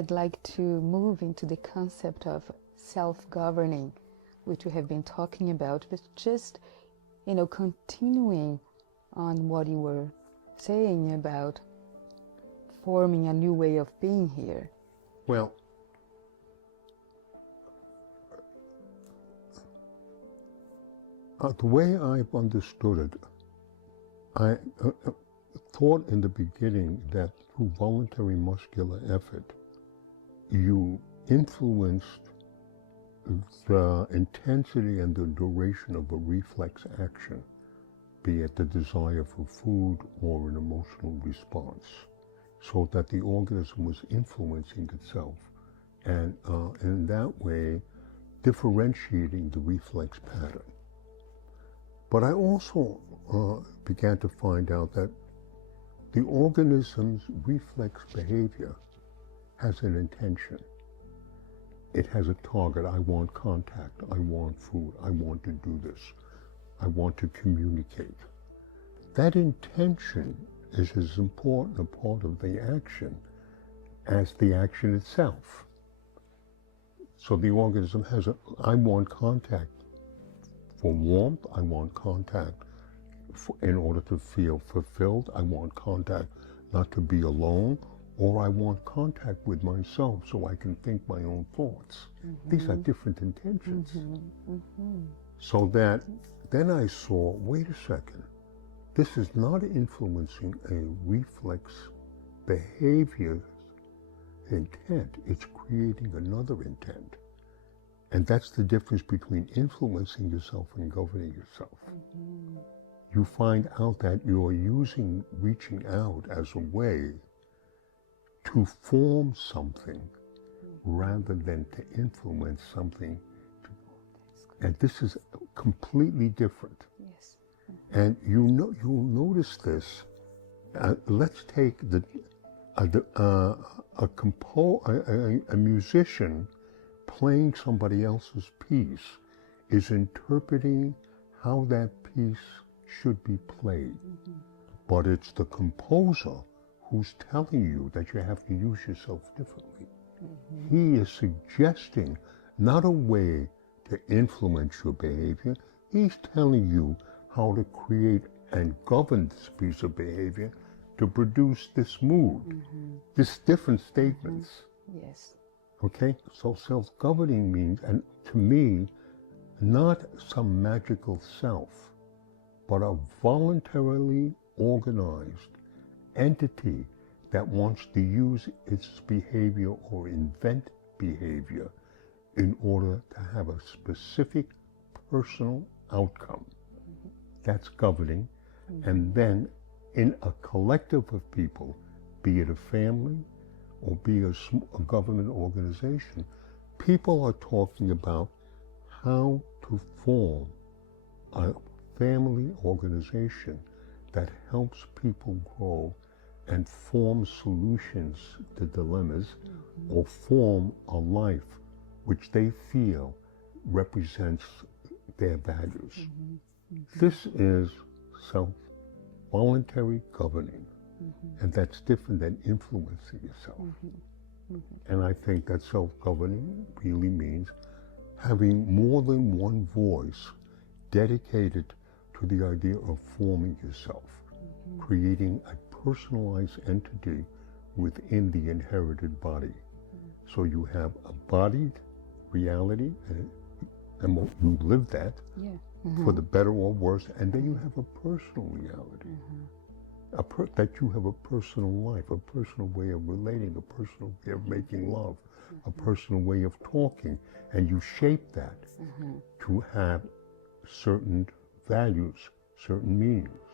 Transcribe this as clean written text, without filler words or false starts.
I'd like to move into the concept of self-governing, which we have been talking about, but just, continuing on what you were saying about forming a new way of being here. Well, the way I've understood it, I thought in the beginning that through voluntary muscular effort, you influenced the intensity and the duration of a reflex action, be it the desire for food or an emotional response, so that the organism was influencing itself, and in that way differentiating the reflex pattern. But I also began to find out that the organism's reflex behavior has an intention. It has a target. I want contact. I want food. I want to do this. I want to communicate. That intention is as important a part of the action as the action itself. So the organism has I want contact for warmth. I want contact in order to feel fulfilled. I want contact not to be alone, or I want contact with myself so I can think my own thoughts. Mm-hmm. These are different intentions. Mm-hmm. Mm-hmm. So that then I saw, wait a second, this is not influencing a reflex behavior intent, it's creating another intent. And that's the difference between influencing yourself and governing yourself. Mm-hmm. You find out that you're using reaching out as a way to form something rather than to influence something. And this is completely different. Yes. Mm-hmm. And you'll notice this. Let's take a musician playing somebody else's piece is interpreting how that piece should be played. Mm-hmm. But it's the composer who's telling you that you have to use yourself differently. Mm-hmm. He is suggesting not a way to influence your behavior, he's telling you how to create and govern this piece of behavior to produce this mood, this different statements. Mm-hmm. Yes. Okay, so self-governing means, and to me, not some magical self, but a voluntarily organized entity that wants to use its behavior or invent behavior in order to have a specific personal outcome. Mm-hmm. That's governing. Mm-hmm. And then in a collective of people, be it a family or be a government organization, people are talking about how to form a family organization that helps people grow and form solutions to dilemmas, mm-hmm. or form a life which they feel represents their values. Mm-hmm. Mm-hmm. This is voluntary governing, mm-hmm. and that's different than influencing yourself. Mm-hmm. Mm-hmm. And I think that self-governing really means having more than one voice dedicated to the idea of forming yourself, mm-hmm. creating a personalized entity within the inherited body. Mm-hmm. So you have a bodied reality, and you live that, yeah. Mm-hmm. for the better or worse, and then you have a personal reality. Mm-hmm. That you have a personal life, a personal way of relating, a personal way of making love, mm-hmm. a personal way of talking, and you shape that, mm-hmm. to have certain values, certain meanings.